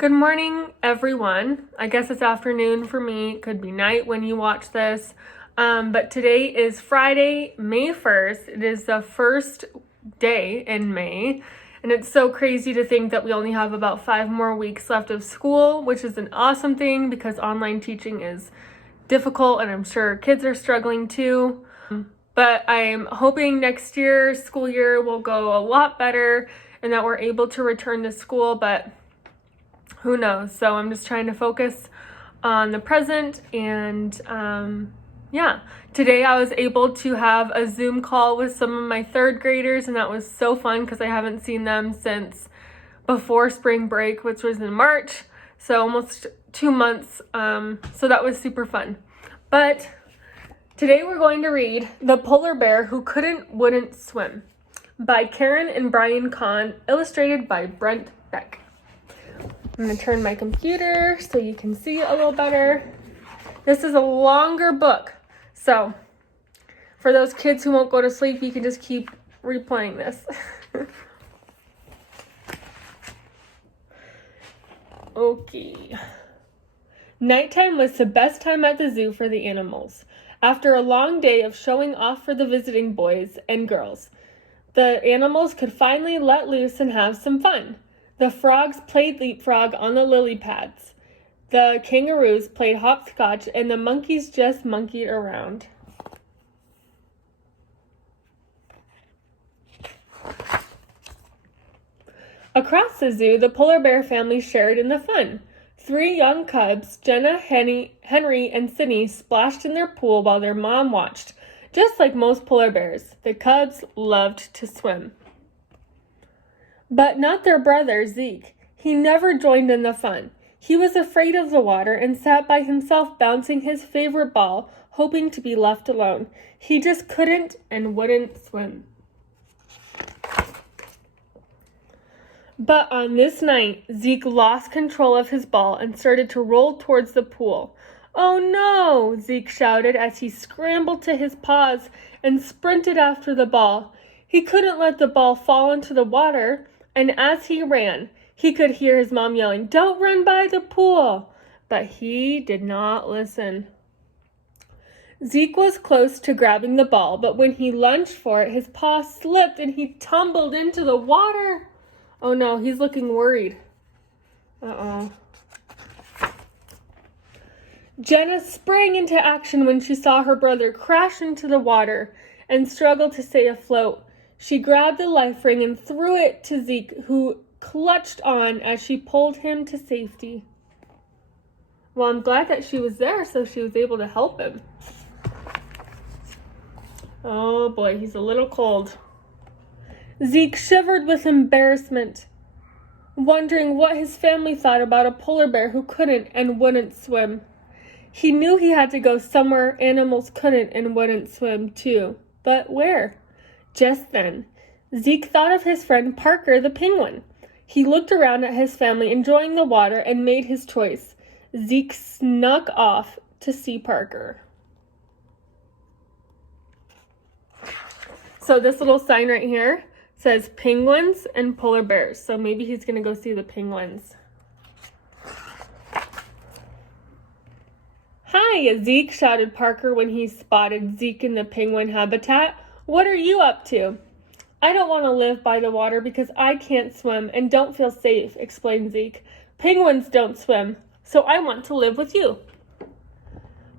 Good morning, everyone. I guess it's afternoon for me. It could be night when you watch this. But today is Friday, May 1st. It is the first day in May. And it's so crazy to think that we only have about 5 more weeks left of school, which is an awesome thing because online teaching is difficult and I'm sure kids are struggling too. But I'm hoping next year, school year, will go a lot better and that we're able to return to school, but who knows? So I'm just trying to focus on the present and today I was able to have a Zoom call with some of my third graders and that was so fun because I haven't seen them since before spring break, which was in March, so almost 2 months. So that was super fun. But today we're going to read The Polar Bear Who Wouldn't Swim by Karen and Brian Kahn, illustrated by Brent Beck. I'm going to turn my computer so you can see it a little better. This is a longer book, so for those kids who won't go to sleep, you can just keep replaying this. Okay. Nighttime was the best time at the zoo for the animals. After a long day of showing off for the visiting boys and girls, the animals could finally let loose and have some fun. The frogs played leapfrog on the lily pads. The kangaroos played hopscotch, and the monkeys just monkeyed around. Across the zoo, the polar bear family shared in the fun. 3 young cubs, Jenna, Henry, and Sydney, splashed in their pool while their mom watched. Just like most polar bears, the cubs loved to swim. But not their brother, Zeke. He never joined in the fun. He was afraid of the water and sat by himself bouncing his favorite ball, hoping to be left alone. He just couldn't and wouldn't swim. But on this night, Zeke lost control of his ball and started to roll towards the pool. "Oh no!" Zeke shouted as he scrambled to his paws and sprinted after the ball. He couldn't let the ball fall into the water, and as he ran, he could hear his mom yelling, "Don't run by the pool!" But he did not listen. Zeke was close to grabbing the ball, but when he lunged for it, his paw slipped and he tumbled into the water. Oh no, he's looking worried. Uh-oh. Jenna sprang into action when she saw her brother crash into the water and struggle to stay afloat. She grabbed the life ring and threw it to Zeke, who clutched on as she pulled him to safety. Well, I'm glad that she was there so she was able to help him. Oh boy, he's a little cold. Zeke shivered with embarrassment, wondering what his family thought about a polar bear who couldn't and wouldn't swim. He knew he had to go somewhere animals couldn't and wouldn't swim too, but where? Just then, Zeke thought of his friend Parker the penguin. He looked around at his family enjoying the water and made his choice. Zeke snuck off to see Parker. So this little sign right here says penguins and polar bears. So maybe he's going to go see the penguins. "Hi, Zeke," shouted Parker when he spotted Zeke in the penguin habitat. "What are you up to?" "I don't want to live by the water because I can't swim and don't feel safe," explained Zeke. "Penguins don't swim, so I want to live with you."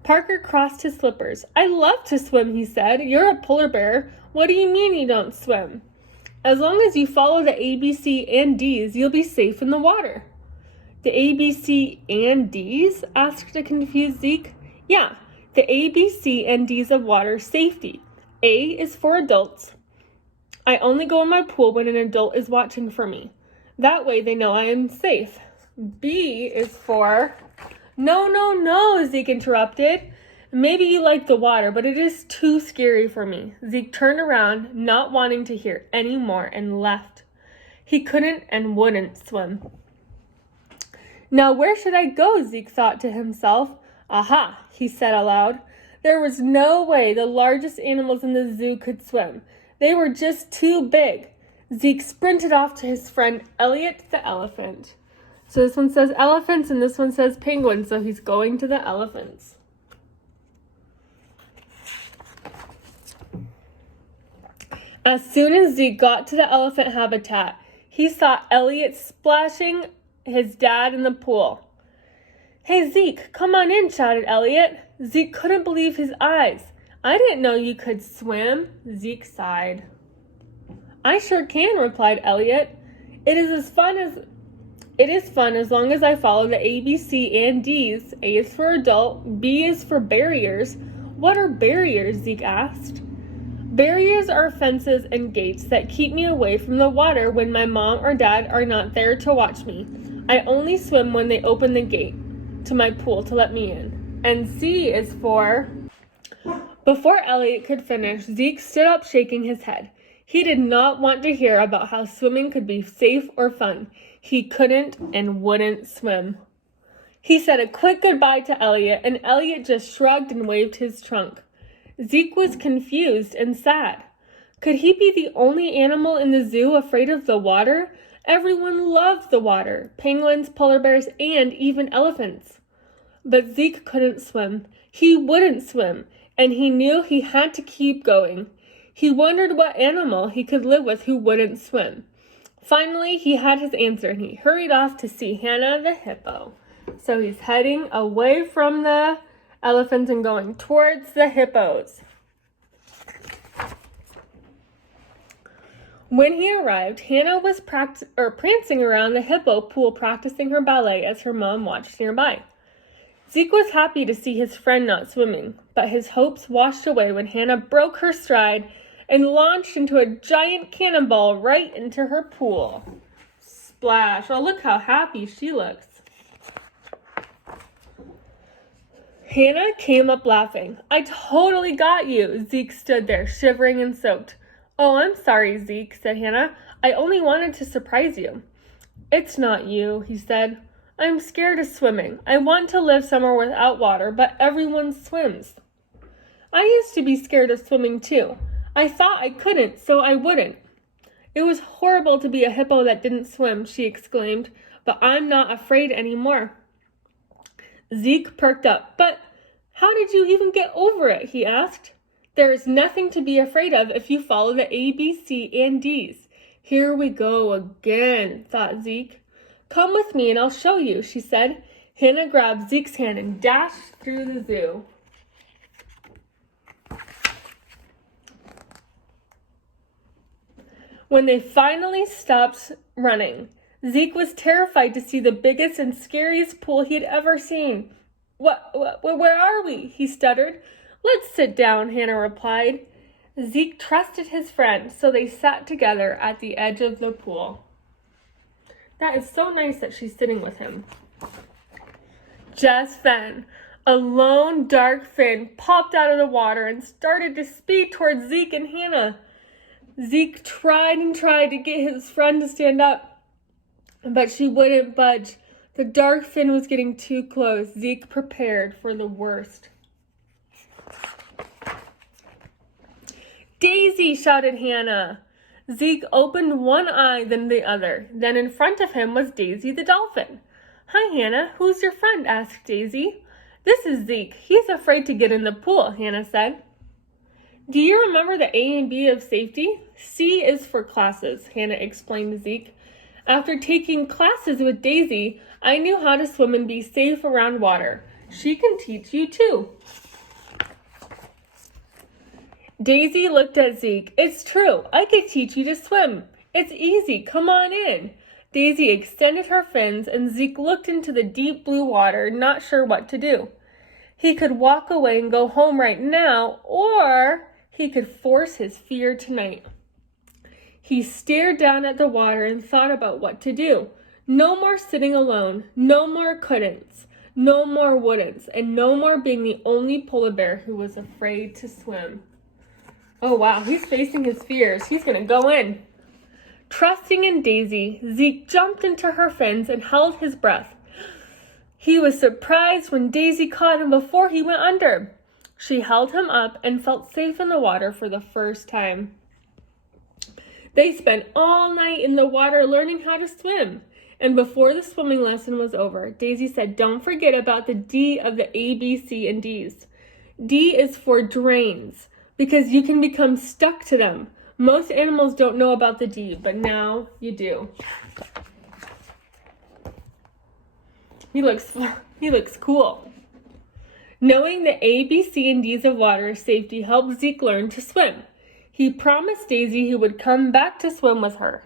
Parker crossed his slippers. "I love to swim," he said. "You're a polar bear. What do you mean you don't swim?" "As long as you follow the ABC and D's, you'll be safe in the water." "The ABC and D's?" asked a confused Zeke. "Yeah, the ABC and D's of water safety. A is for adults. I only go in my pool when an adult is watching for me. That way they know I am safe. B is for..." No, Zeke interrupted. "Maybe you like the water, but it is too scary for me." Zeke turned around, not wanting to hear any more, and left. He couldn't and wouldn't swim. "Now where should I go?" Zeke thought to himself. "Aha," he said aloud. There was no way the largest animals in the zoo could swim. They were just too big. Zeke sprinted off to his friend Elliot the elephant. So this one says elephants and this one says penguins, so he's going to the elephants. As soon as Zeke got to the elephant habitat, he saw Elliot splashing his dad in the pool. "Hey, Zeke, come on in," shouted Elliot. Zeke couldn't believe his eyes. "I didn't know you could swim." Zeke sighed. "I sure can," replied Elliot. It is fun as long as I follow the A, B, C, and D's. A is for adult, B is for barriers. "What are barriers?" Zeke asked. "Barriers are fences and gates that keep me away from the water when my mom or dad are not there to watch me. I only swim when they open the gate to my pool to let me in." And C is for... Before Elliot could finish, Zeke stood up shaking his head. He did not want to hear about how swimming could be safe or fun. He couldn't and wouldn't swim. He said a quick goodbye to Elliot, and Elliot just shrugged and waved his trunk. Zeke was confused and sad. Could he be the only animal in the zoo afraid of the water? Everyone loved the water, penguins, polar bears, and even elephants. But Zeke couldn't swim. He wouldn't swim, and he knew he had to keep going. He wondered what animal he could live with who wouldn't swim. Finally, he had his answer, and he hurried off to see Hannah the hippo. So he's heading away from the elephants and going towards the hippos. When he arrived, Hannah was prancing around the hippo pool practicing her ballet as her mom watched nearby. Zeke was happy to see his friend not swimming, but his hopes washed away when Hannah broke her stride and launched into a giant cannonball right into her pool. Splash! Oh, look how happy she looks. Hannah came up laughing. "I totally got you." Zeke stood there, shivering and soaked. "Oh, I'm sorry, Zeke," said Hannah. "I only wanted to surprise you." "It's not you," he said. "I'm scared of swimming. I want to live somewhere without water, but everyone swims." "I used to be scared of swimming too. I thought I couldn't, so I wouldn't." "It was horrible to be a hippo that didn't swim," she exclaimed, "but I'm not afraid anymore." Zeke perked up. "But how did you even get over it?" he asked. "There is nothing to be afraid of if you follow the A, B, C, and D's." "Here we go again," thought Zeke. "Come with me and I'll show you," she said. Hannah grabbed Zeke's hand and dashed through the zoo. When they finally stopped running, Zeke was terrified to see the biggest and scariest pool he had ever seen. Where are we?" he stuttered. "Let's sit down," Hannah replied. Zeke trusted his friend, so they sat together at the edge of the pool. That is so nice that she's sitting with him. Just then, a lone dark fin popped out of the water and started to speed towards Zeke and Hannah. Zeke tried and tried to get his friend to stand up, but she wouldn't budge. The dark fin was getting too close. Zeke prepared for the worst. "Daisy!" shouted Hannah. Zeke opened one eye, then the other. Then in front of him was Daisy the dolphin. "Hi, Hannah. Who's your friend?" asked Daisy. "This is Zeke. He's afraid to get in the pool," Hannah said. "Do you remember the A and B of safety? C is for classes," Hannah explained to Zeke. "After taking classes with Daisy, I knew how to swim and be safe around water. She can teach you too." Daisy looked at Zeke. "It's true. I could teach you to swim. It's easy. Come on in." Daisy extended her fins, and Zeke looked into the deep blue water, not sure what to do. He could walk away and go home right now, or he could force his fear tonight. He stared down at the water and thought about what to do. No more sitting alone. No more couldn'ts. No more wouldn'ts. And no more being the only polar bear who was afraid to swim. Oh, wow. He's facing his fears. He's going to go in. Trusting in Daisy, Zeke jumped into her fins and held his breath. He was surprised when Daisy caught him before he went under. She held him up and felt safe in the water for the first time. They spent all night in the water learning how to swim, And before the swimming lesson was over, Daisy said, "Don't forget about the D of the A, B, C, and D's. D is for drains, because you can become stuck to them. Most animals don't know about the D, but now you do." He looks cool. Knowing the A, B, C, and D's of water safety helped Zeke learn to swim. He promised Daisy he would come back to swim with her.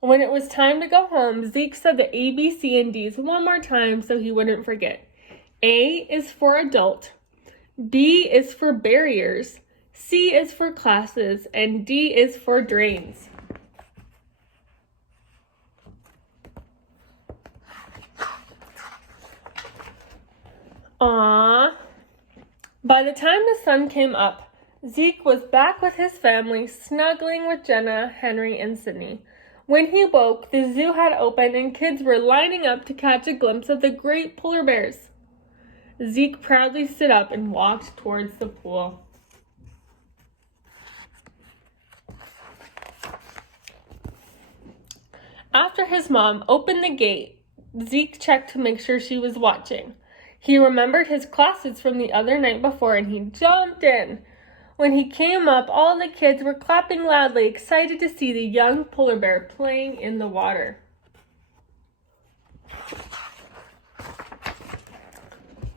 When it was time to go home, Zeke said the A, B, C, and D's one more time so he wouldn't forget. A is for adult, B is for barriers, C is for classes, and D is for drains. Aww. By the time the sun came up, Zeke was back with his family, snuggling with Jenna, Henry, and Sydney. When he woke, the zoo had opened and kids were lining up to catch a glimpse of the great polar bears. Zeke proudly stood up and walked towards the pool. After his mom opened the gate, Zeke checked to make sure she was watching. He remembered his classes from the other night before and he jumped in. When he came up, all the kids were clapping loudly, excited to see the young polar bear playing in the water.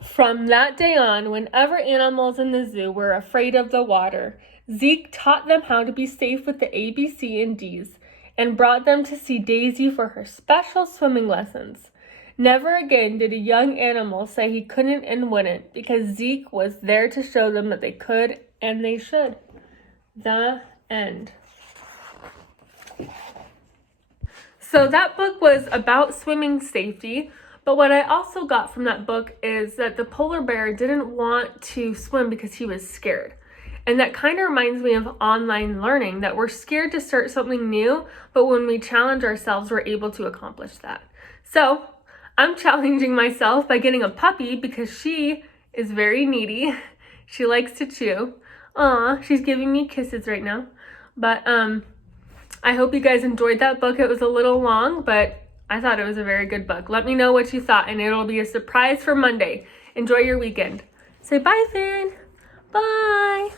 From that day on, whenever animals in the zoo were afraid of the water, Zeke taught them how to be safe with the A, B, C, and D's and brought them to see Daisy for her special swimming lessons. Never again did a young animal say he couldn't and wouldn't, because Zeke was there to show them that they could and they should. The end. So that book was about swimming safety, but what I also got from that book is that the polar bear didn't want to swim because he was scared. And that kind of reminds me of online learning, that we're scared to start something new, but when we challenge ourselves, we're able to accomplish that. So I'm challenging myself by getting a puppy because she is very needy. She likes to chew. Aw, she's giving me kisses right now. But I hope you guys enjoyed that book. It was a little long, but I thought it was a very good book. Let me know what you thought, and it'll be a surprise for Monday. Enjoy your weekend. Say bye, Finn. Bye.